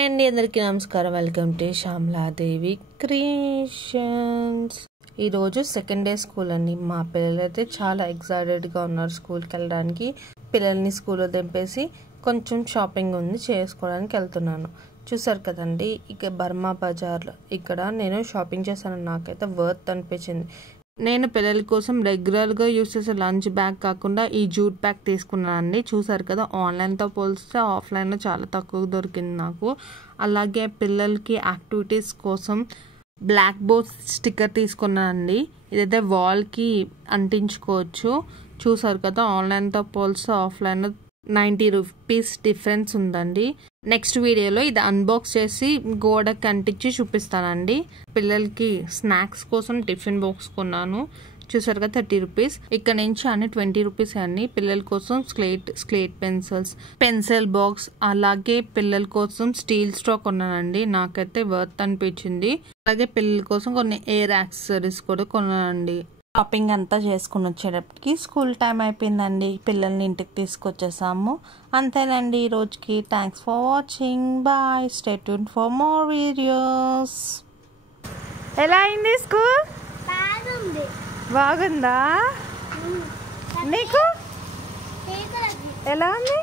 Hi అండి, అందరికీ నమస్కారం. Welcome to Shyamala Devi creations. ఈరోజు సెకండ్ డే స్కూల్ అండి. మా పిల్లలు అయితే చాలా ఎక్సైటెడ్గా ఉన్నారు స్కూల్కి వెళ్ళడానికి. పిల్లల్ని స్కూల్లో దింపేసి కొంచెం షాపింగ్ ఉంది, చేసుకోవడానికి వెళ్తున్నాను. చూసారు కదండి, ఇక బర్మా బజార్లో ఇక్కడ నేను షాపింగ్ చేశాను. నాకైతే వర్త్ అనిపించింది. నేను పిల్లల కోసం రెగ్యులర్గా యూస్ చేసే లంచ్ బ్యాగ్ కాకుండా ఈ జూట్ బ్యాగ్ తీసుకున్నానండి. చూసారు కదా, ఆన్లైన్తో పోలిస్తే ఆఫ్లైన్లో చాలా తక్కువ దొరికింది నాకు. అలాగే పిల్లలకి యాక్టివిటీస్ కోసం బ్లాక్ బోర్డ్ స్టిక్కర్ తీసుకున్నానండి. ఇదైతే వాల్కి అంటించుకోవచ్చు. చూసారు కదా, ఆన్లైన్తో పోలిస్తే ఆఫ్లైన్లో 90 రూపీస్ డిఫరెన్స్ ఉందండి. నెక్స్ట్ వీడియోలో ఇది అన్బాక్స్ చేసి గోడకి అంటించి చూపిస్తానండి. పిల్లలకి స్నాక్స్ కోసం టిఫిన్ బాక్స్ కొన్నాను. చూసారు కదా, 30 రూపీస్. ఇక్కడ నుంచి అన్ని 20 రూపీస్ అండి. పిల్లల కోసం స్లేట్ పెన్సిల్ బాక్స్, అలాగే పిల్లల కోసం స్టీల్ స్ట్రా కొన్నానండి. నాకైతే వర్త్ అనిపించింది. అలాగే పిల్లల కోసం కొన్ని ఎయిర్ యాక్సెసరీస్ కూడా కొన్నానండి. షాపింగ్ అంతా చేసుకుని వచ్చేటప్పటికి స్కూల్ టైం అయిపోయిందండి. పిల్లల్ని ఇంటికి తీసుకొచ్చేసాము. అంతేనండి ఈ రోజుకి. Thanks for watching. Bye. Stay tune for more videos. ఎలా అయింది స్కూల్? బాగుందా? నీకు ఎలా ఉంది?